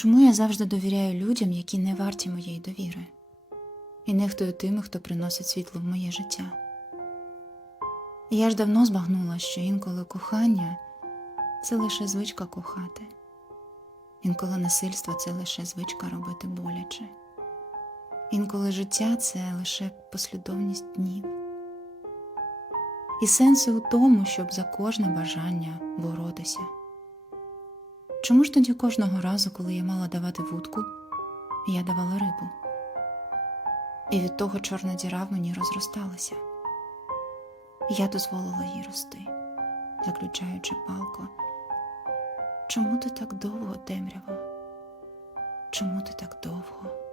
Чому я завжди довіряю людям, які не варті моєї довіри? І нехтую тими, хто приносить світло в моє життя? І я ж давно збагнула, що інколи кохання – це лише звичка кохати. Інколи насильство – це лише звичка робити боляче. Інколи життя – це лише послідовність днів. І сенси у тому, щоб за кожне бажання боротися. Чому ж тоді кожного разу, коли я мала давати вудку, я давала рибу? І від того чорна діра в мені розросталася. Я дозволила їй рости, заключаючи палко. Чому ти так довго, темряво? Чому ти так довго?